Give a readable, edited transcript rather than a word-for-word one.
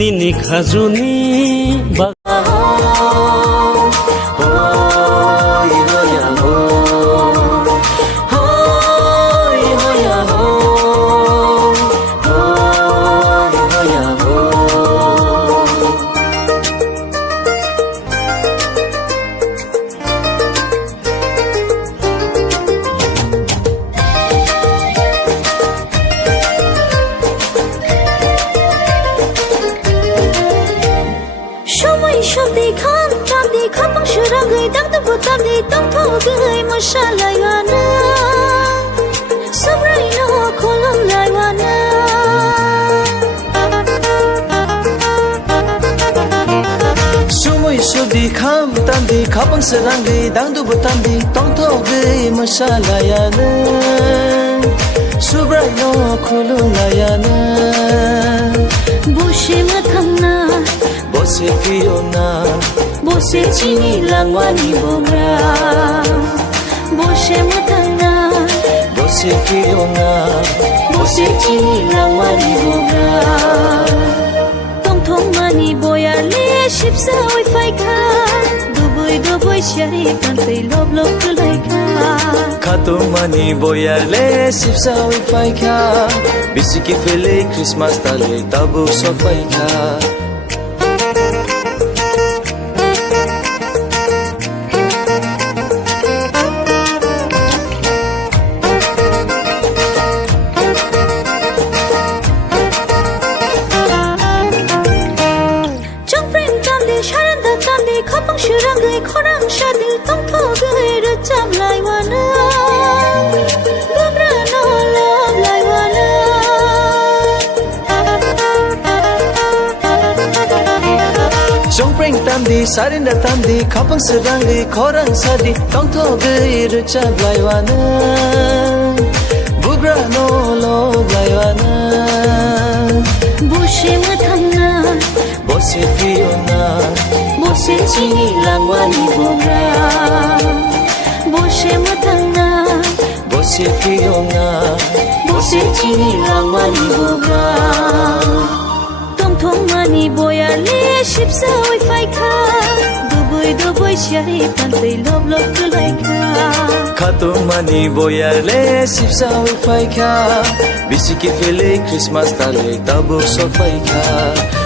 Nini khazuni Khapang shura gai dang tu butam di tong tho gai mashallah yana sabrai no kolom lai wana sumoi sudi kham tam di khapang shura gai dang tu butam di tong tho gai mashallah yana sabrai no kolom lai yana boshe mathangna bose fiona bose chini langwani bogra bose matangna bose fiona bose chini langwani bogra tong thong mani boya le shipsa oi phai kha duboi shari pan pe lob lob kulai kha khato mani boya le sipsa oi phai kha bisiki fele christmas tale tabu so phai kha khapang shura gai khorang shadil tong tho gai ra cham lai wana gabra no love lai wana jong preng tam di sarin da tam di khapang shura gai khorang shadi tong tho gai ra cham lai wana bugra no love lai wana boshe mathangna bose fiona bose chini langwani bogra bose matangna bose fiona bose chini langwani bogra tong thong mani boya le shipsa oi phai kha duboi shari pan pe lob lob kulai kha khato mani boya le sipsa oi phai kha bisiki fele christmas tale tabu so phai kha